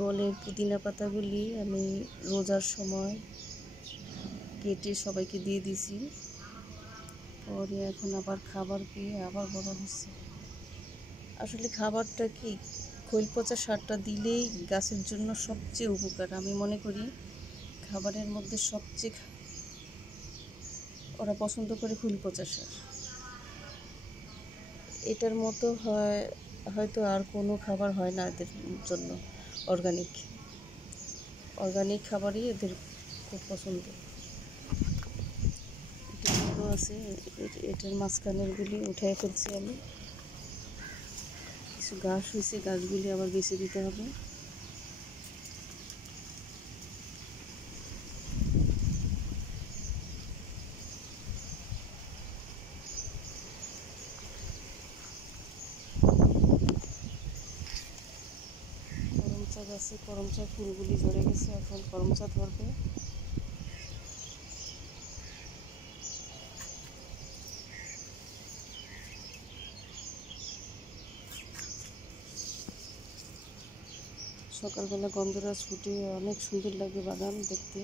বলে পুদিনা পাতাগুলি আমি রোজার সময় কেটে সবাইকে দিয়ে দিছি। পরে এখন আবার খাবার পেয়ে আবার বড় হচ্ছে। আসলে খাবারটা কি, খৈল পচা সারটা দিলেই গাছের জন্য সবচেয়ে উপকার। আমি মনে করি খাবারের মধ্যে সবচেয়ে ওরা পছন্দ করে খৈল পচা সার। এটার মতো হয়তো আর কোনো খাবার হয় না এদের জন্য। অর্গানিক খাবারই এদের খুব পছন্দ। এটা বড় আছে, এটার মাঝখানেরগুলি উঠাই ফেলছি আমি। কিছু ঘাস হয়েছে, গাছগুলি আবার বেছে দিতে হবে। করমচা গাছে করমচা ফুলগুলি ঝরে গেছে, এখন করমচা ধরবে। সকালবেলা গন্ধরাজ ফুটে অনেক সুন্দর লাগে বাগান দেখতে।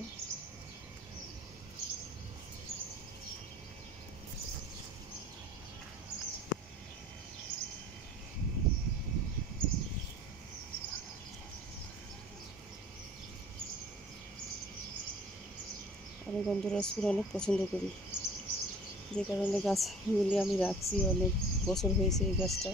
আমি গন্ধরাজ ফুল অনেক পছন্দ করি, যে কারণে গাছগুলি আমি রাখছি। অনেক বছর হয়েছে এই গাছটা।